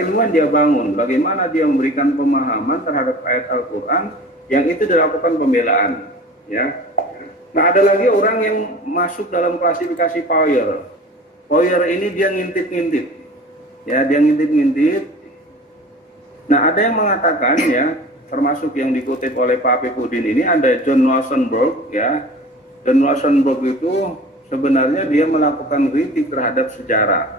keilmuan dia bangun, bagaimana dia memberikan pemahaman terhadap ayat Al-Quran, yang itu dilakukan pembelaan. Ya. Nah, ada lagi orang yang masuk dalam klasifikasi Power. Power ini dia ngintip-ngintip. Ya, dia ngintip-ngintip. Nah, ada yang mengatakan ya, termasuk yang dikutip oleh Pak Pipudin ini, ada John Wassenberg ya. John Wassenberg itu sebenarnya dia melakukan kritik terhadap sejarah.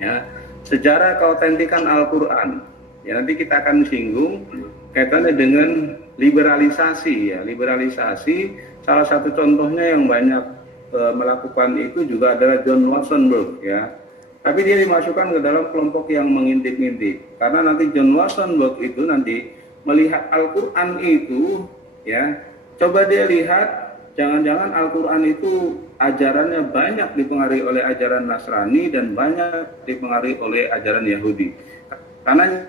Ya, sejarah keautentikan Al-Qur'an. Ya, nanti kita akan singgung kaitannya dengan liberalisasi ya. Liberalisasi salah satu contohnya yang banyak melakukan itu juga adalah John Wassenberg ya. Tapi dia dimasukkan ke dalam kelompok yang mengintip-ngintip. Karena nanti John Wassenberg itu nanti melihat Al-Quran itu, ya, coba dia lihat, jangan-jangan Al-Quran itu ajarannya banyak dipengaruhi oleh ajaran Nasrani dan banyak dipengaruhi oleh ajaran Yahudi. Karena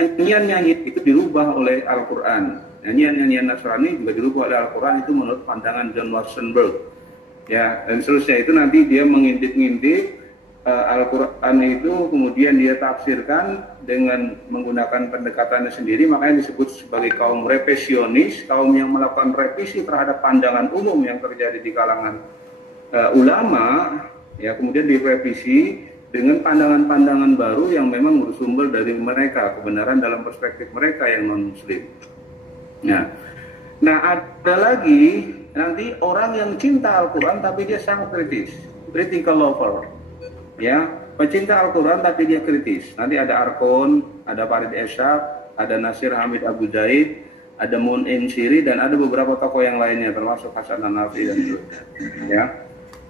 nyanyian-nyanyian itu dirubah oleh Al-Quran. Nyanyian-nyanyian Nasrani juga dirubah oleh Al-Quran, itu menurut pandangan John Wassenberg. Ya, dan seterusnya itu nanti dia mengintip-ngintip Al-Quran itu, kemudian dia tafsirkan dengan menggunakan pendekatannya sendiri, makanya disebut sebagai kaum revisionis, kaum yang melakukan revisi terhadap pandangan umum yang terjadi di kalangan ulama, ya, kemudian direvisi dengan pandangan-pandangan baru yang memang bersumber dari mereka, kebenaran dalam perspektif mereka yang non-muslim. Nah, ada lagi nanti orang yang cinta Al-Quran tapi dia sangat kritis, critical lover. Ya, pecinta Al-Quran tapi dia kritis. Nanti ada Arkon, ada Farid Eshab, ada Nasir Hamid Abu Zaid, ada Mun Insiri, dan ada beberapa tokoh yang lainnya termasuk Hasan Hanafi dan seterusnya. Ya.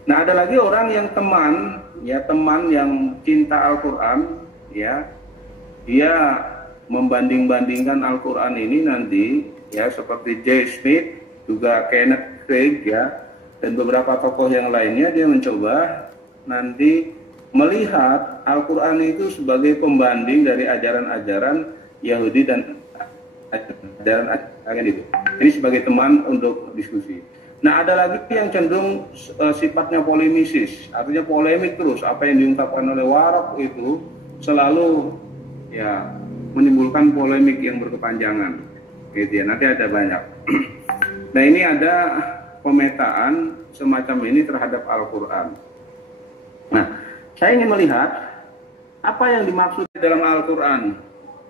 Nah, ada lagi orang yang teman, ya, teman yang cinta Al-Quran, ya, dia membanding-bandingkan Al-Quran ini nanti, ya, seperti J. Smith, juga Kenneth Craig, ya, dan beberapa tokoh yang lainnya, dia mencoba nanti melihat Al-Quran itu sebagai pembanding dari ajaran-ajaran Yahudi dan ajaran itu. Ini sebagai teman untuk diskusi. Nah, ada lagi yang cenderung sifatnya polemisis, artinya polemik terus. Apa yang diungkapkan oleh Warok itu selalu ya menimbulkan polemik yang berkepanjangan. Gitu ya. Nanti ada banyak. Nah, ini ada pemetaan semacam ini terhadap Al-Quran. Nah, saya ingin melihat apa yang dimaksud dalam Al-Quran,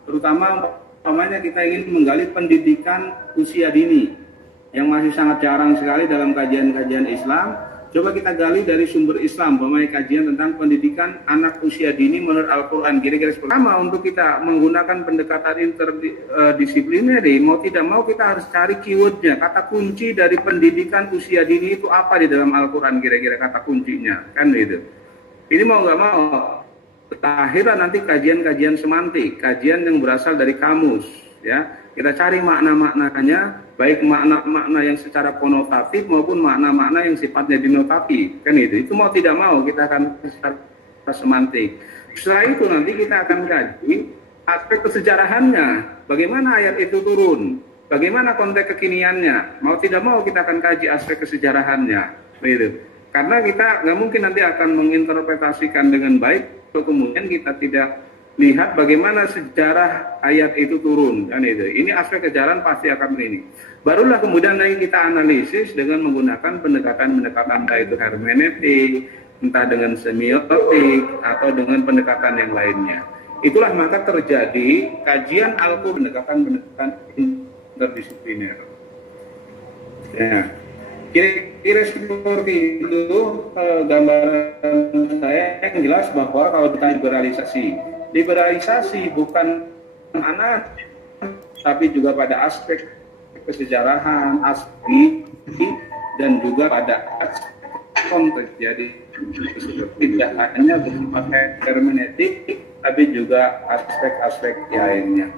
terutama umpamanya kita ingin menggali pendidikan usia dini yang masih sangat jarang sekali dalam kajian-kajian Islam. Coba kita gali dari sumber Islam, umpamanya kajian tentang pendidikan anak usia dini menurut Al-Quran. Kira-kira seperti apa untuk kita menggunakan pendekatan interdisipliner, mau tidak mau kita harus cari keywordnya, kata kunci dari pendidikan usia dini itu apa di dalam Al-Quran, kira-kira kata kuncinya, kan gitu. Ini mau nggak mau, akhirnya nanti kajian-kajian semantik, kajian yang berasal dari kamus, ya. Kita cari makna-maknanya, baik makna-makna yang secara konotatif maupun makna-makna yang sifatnya denotatif, kan itu. Itu mau tidak mau kita akan secara semantik. Setelah itu nanti kita akan kaji aspek kesejarahannya, bagaimana ayat itu turun, bagaimana konteks kekiniannya. Mau tidak mau kita akan kaji aspek kesejarahannya, begitu. Karena kita nggak mungkin nanti akan menginterpretasikan dengan baik, kemudian kita tidak lihat bagaimana sejarah ayat itu turun, kan itu. Ini aspek kejaran pasti akan ini. Barulah kemudian nanti kita analisis dengan menggunakan pendekatan-pendekatan entah itu hermeneutik, entah dengan semiotik atau dengan pendekatan yang lainnya. Itulah maka terjadi kajian Al-Quran, pendekatan-pendekatan interdisipliner. Ya. Kira-kira seperti itu gambaran saya yang jelas bahwa kalau kita liberalisasi bukan anak, tapi juga pada aspek kesejarahan, aspek dan juga pada aspek konteks. Jadi tidak hanya bersifat hermeneutik, tapi juga aspek-aspek lainnya.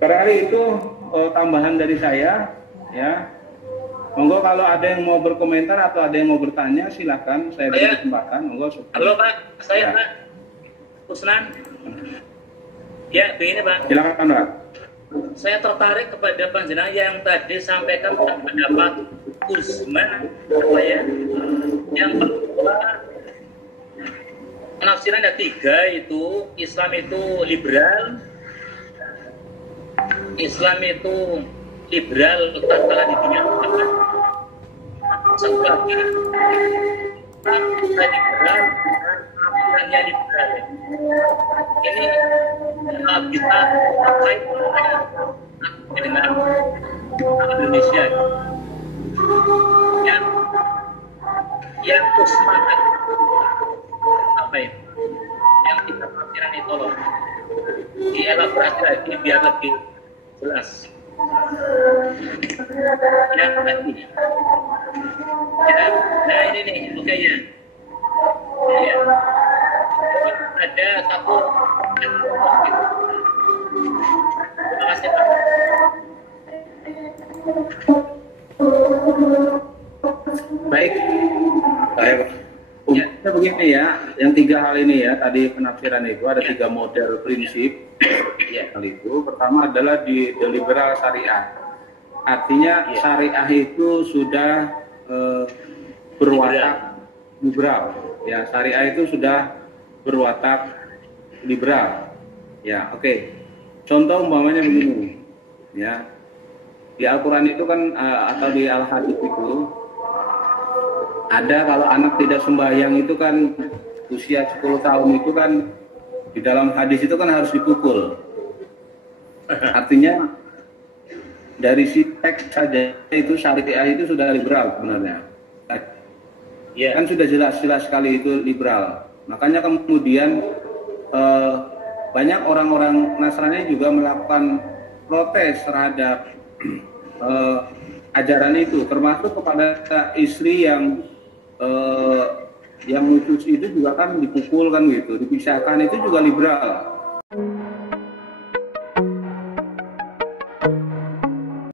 Barangkali itu tambahan dari saya, ya. Monggo kalau ada yang mau berkomentar atau ada yang mau bertanya, silakan saya beri kesempatan. Monggo. Halo Pak, saya Pak Kusnan. Ya, begini Pak. Silakan Pak. Saya tertarik kepada panjenengan yang tadi sampaikan pendapat Usman, apa ya, yang bahwa penafsiran ada 3, itu Islam itu liberal, tatkala di dunia akhirat sebagai liberal, penafsirannya liberal. Ini bisa terkait dengan Indonesia yang semangat apa itu yang kita penafsiran itu loh, dielaborasi lagi biar lebih jelas. Yang tadi ya, nah ini nih oke ya. Ya, ada satu yang terima kasih Pak. Baik, umumnya begini ya, yang 3 hal ini ya, tadi penafsiran itu ada 3 model prinsip. Ya, hal itu pertama adalah di liberal syariah. Artinya syariah itu sudah berwatak liberal. Ya, syariah itu sudah berwatak liberal. Ya, oke. Contoh umpamanya begini. Ya. Di Al-Qur'an itu kan atau di Al-Hadits itu ada kalau anak tidak sembahyang itu kan usia 10 tahun itu kan di dalam hadis itu kan harus dipukul. Artinya dari si teks saja itu syariah itu sudah liberal sebenarnya. Kan sudah jelas sekali itu liberal. Makanya kemudian banyak orang-orang Nasrani juga melakukan protes terhadap ajaran itu, termasuk kepada istri yang nusus itu juga kan dipukul kan gitu, dipisahkan, itu juga liberal.